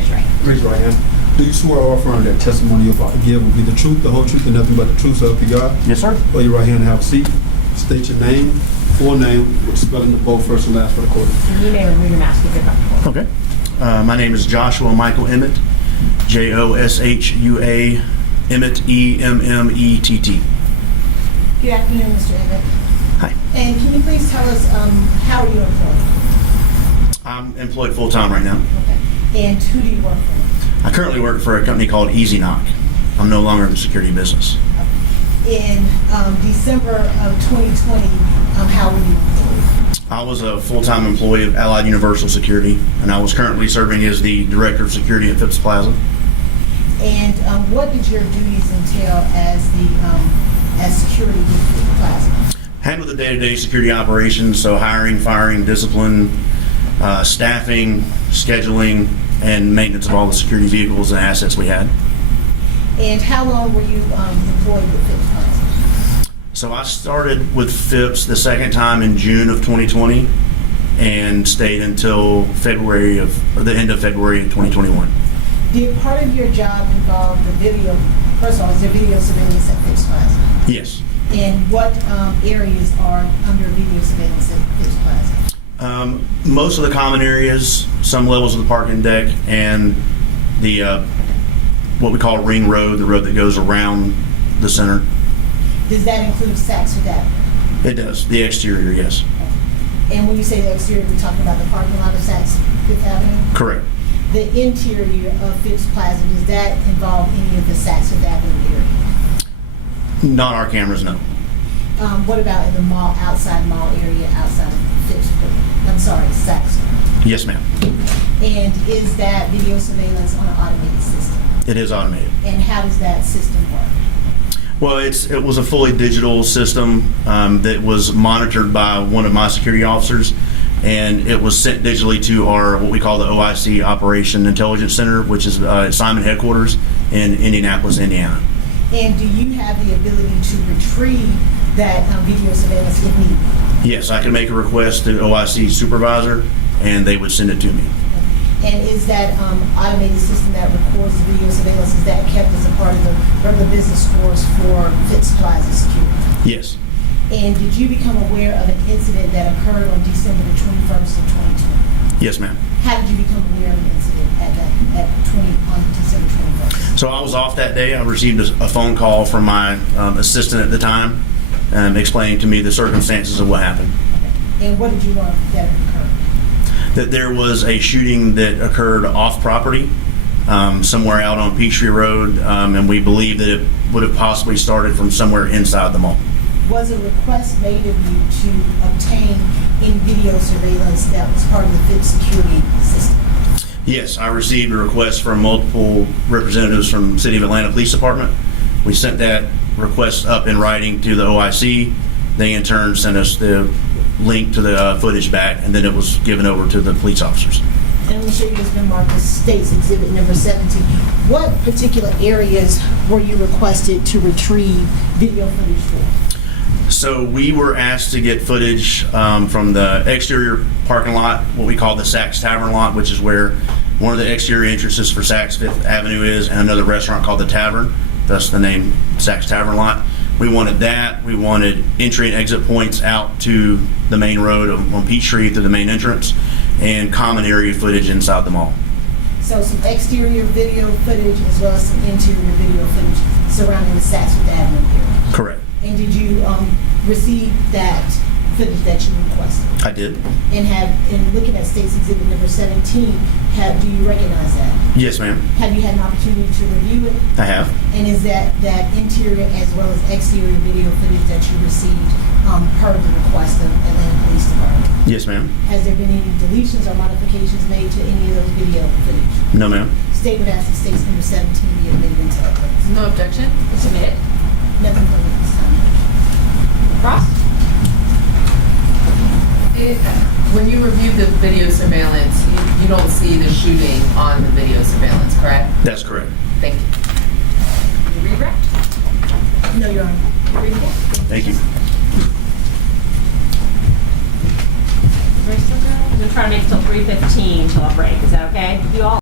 raise your right hand. Raise your right hand. Do you swear or affirm that testimony you're about to give will be the truth, the whole truth, and nothing but the truth, so help you God? Yes, sir. Lay your right hand and have a seat. State your name, full name, with spelling of both first and last for the court. And you may remove your mask if you're comfortable. Okay. My name is Joshua Michael Emmett, Joshua Emmett, Emmett. Good afternoon, Mr. Emmett. Hi. And can you please tell us how are you employed? I'm employed full-time right now. Okay. And who do you work for? I currently work for a company called Easy Knock. I'm no longer in the security business. In December of 2020, how were you employed? I was a full-time employee of Allied Universal Security, and I was currently serving as the Director of Security at Phipps Plaza. And what did your duties entail as security with Phipps Plaza? Handle the day-to-day security operations, so hiring, firing, discipline, staffing, scheduling, and maintenance of all the security vehicles and assets we had. And how long were you employed with Phipps Plaza? So I started with Phipps the second time in June of 2020 and stayed until the end of February of 2021. Did part of your job involve the video? First of all, is there video surveillance at Phipps Plaza? Yes. And what areas are under video surveillance at Phipps Plaza? Most of the common areas, some levels of the parking deck, and the what we call ring road, the road that goes around the center. Does that include Saks Fifth Avenue? It does. The exterior, yes. And when you say the exterior, we're talking about the parking lot of Saks Fifth Avenue? Correct. The interior of Phipps Plaza, does that involve any of the Saks Fifth Avenue area? Not our cameras, no. What about in the mall, outside mall area, outside of Phipps? I'm sorry, Saks. Yes, ma'am. And is that video surveillance on an automated system? It is automated. And how does that system work? Well, it was a fully digital system that was monitored by one of my security officers, and it was sent digitally to our, what we call the OIC Operation Intelligence Center, which is Simon headquarters in Indianapolis, Indiana. And do you have the ability to retrieve that video surveillance if needed? Yes, I can make a request to OIC supervisor, and they would send it to me. And is that automated system that records the video surveillance, is that kept as a part of the regular business course for Phipps Plaza Security? Yes. And did you become aware of an incident that occurred on December the 21st of 2020? Yes, ma'am. How did you become aware of an incident on December 21st? So I was off that day. I received a phone call from my assistant at the time explaining to me the circumstances of what happened. Okay. And what did you learn that occurred? That there was a shooting that occurred off property, somewhere out on Peachtree Road, and we believe that it would have possibly started from somewhere inside the mall. Was a request made of you to obtain in video surveillance that was part of the Phipps security system? Yes, I received a request from multiple representatives from City of Atlanta Police Department. We sent that request up in writing to the OIC. They in turn sent us the link to the footage back, and then it was given over to the police officers. And I'm sure it's been marked as State's Exhibit number 17. What particular areas were you requested to retrieve video footage for? So we were asked to get footage from the exterior parking lot, what we call the Saks Tavern lot, which is where one of the exterior entrances for Saks Fifth Avenue is, and another restaurant called the Tavern, thus the name Saks Tavern lot. We wanted that. We wanted entry and exit points out to the main road on Peachtree through the main entrance, and common area footage inside the mall. So some exterior video footage as well as some interior video footage surrounding the Saks Fifth Avenue area. Correct. And did you receive that footage that you requested? I did. And in looking at State's Exhibit number 17, do you recognize that? Yes, ma'am. Have you had an opportunity to review it? I have. And is that interior as well as exterior video footage that you received per the request of Atlanta Police Department? Yes, ma'am. Has there been any deletions or modifications made to any of those video footage? No, ma'am. State would ask that State's number 17 be admitted into evidence. No objection. Submit it. Nothing further this time. Ross? When you review the video surveillance, you don't see the shooting on the video surveillance, correct? That's correct. Thank you. You redirect? No, Your Honor. You read it? Thank you. We're still going? We're trying to make it till 3:15 till a break. Is that okay? You all?